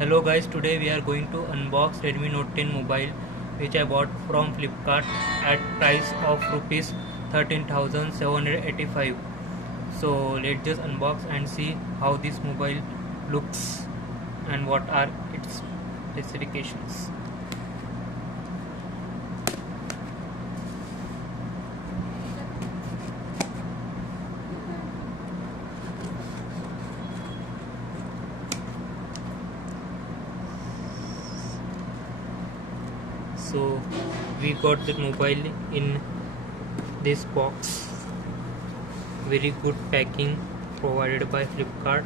Hello guys, today we are going to unbox Redmi Note 10 mobile which I bought from Flipkart at price of rupees 13,785. So let's just unbox and see how this mobile looks and what are its specifications. So we got the mobile in this box. Very good packing provided by Flipkart.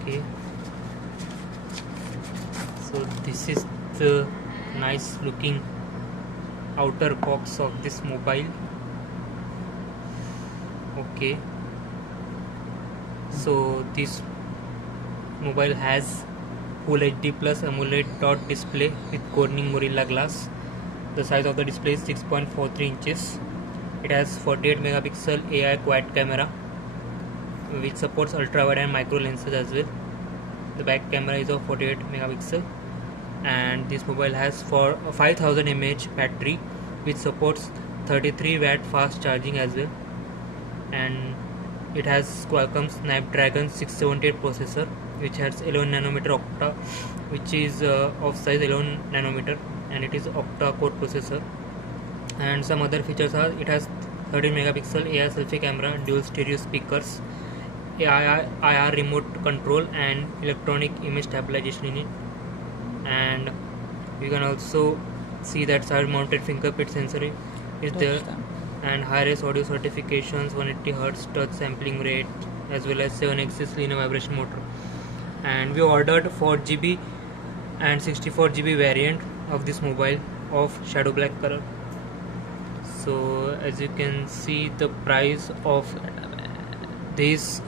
Okay, so this is the nice looking outer box of this mobile. Okay, so this mobile has Full HD Plus AMOLED dot display with Corning Gorilla Glass. The size of the display is 6.43 inches. It has 48 megapixel AI quad camera which supports ultra wide and micro lenses as well. The back camera is of 48 megapixel, and this mobile has for 5000 mAh battery which supports 33 watt fast charging as well, and it has Qualcomm Snapdragon 678 processor which has 11 nanometer octa, which is of size 11 nanometer, and it is octa core processor. And some other features are it has 13 megapixel AI selfie camera, dual stereo speakers, IR remote control and electronic image stabilization in it. And you can also see that side mounted fingerprint sensor is there, and high-res audio certifications, 180 Hz touch sampling rate, as well as 7-axis linear vibration motor. And we ordered 4GB and 64GB variant of this mobile of shadow black color. So as you can see, the price of this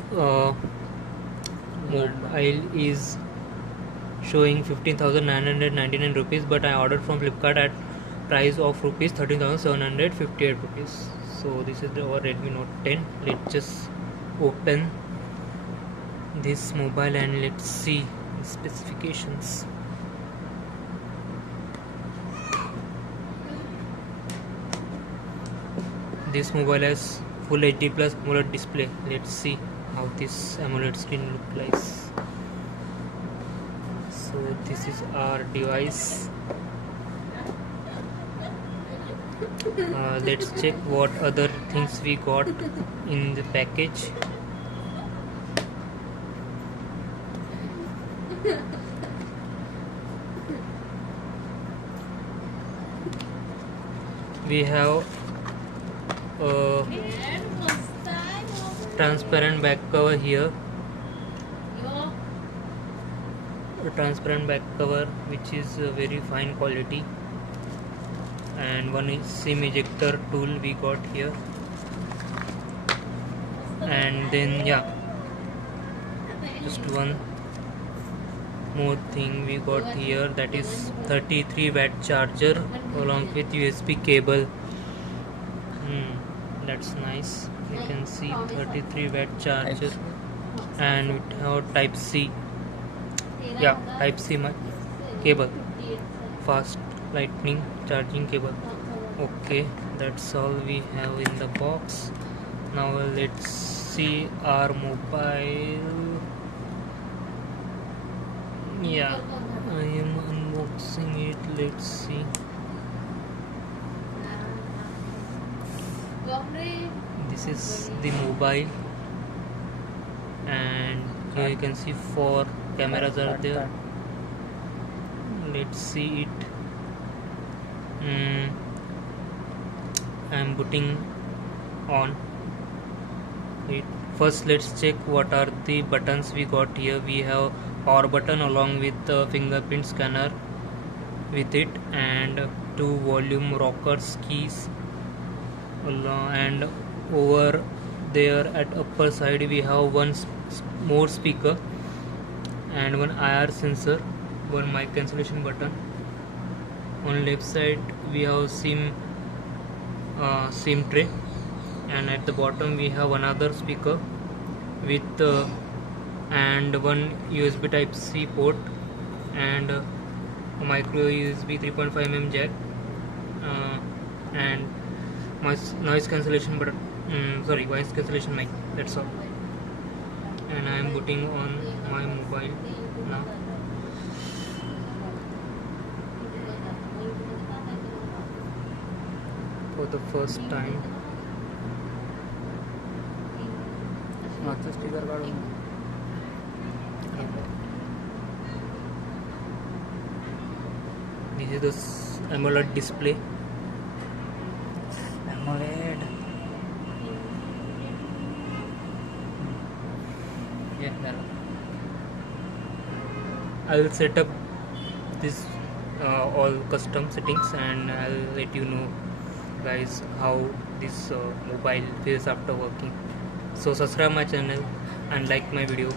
mobile is showing 15,999 rupees, but I ordered from Flipkart at price of rupees 13,758 rupees. So this is our Redmi Note 10. Let's just open this mobile and let's see the specifications. This mobile has Full HD Plus AMOLED display. Let's see how this AMOLED screen looks like. So this is our device. Let's check what other things we got in the package. We have a transparent back cover here, a transparent back cover which is very fine quality, and one is SIM ejector tool we got here. And then just one more thing we got here, that is 33 watt charger along with USB cable. That's nice. You can see 33 watt charger, and we have type C type C cable, fast lightning charging cable. Okay, that's all we have in the box. Now let's see our mobile. I am unboxing it. Let's see. This is the mobile, and here you can see 4 cameras are there. Let's see it. I am putting on it. First let's check what are the buttons we got here. We have power button along with the fingerprint scanner with it, and 2 volume rockers keys, and over there at upper side we have one more speaker and one IR sensor, one mic cancellation button. On left side we have SIM tray, and at the bottom we have another speaker with and one USB type C port and a micro USB 3.5mm jack and noise cancellation voice cancellation mic. That's all. And I am booting on my mobile now. For the first time. Sticker काढून This is the AMOLED display. AMOLED. I will set up this all custom settings and I'll let you know guys how this mobile feels after working. So subscribe my channel and like my video.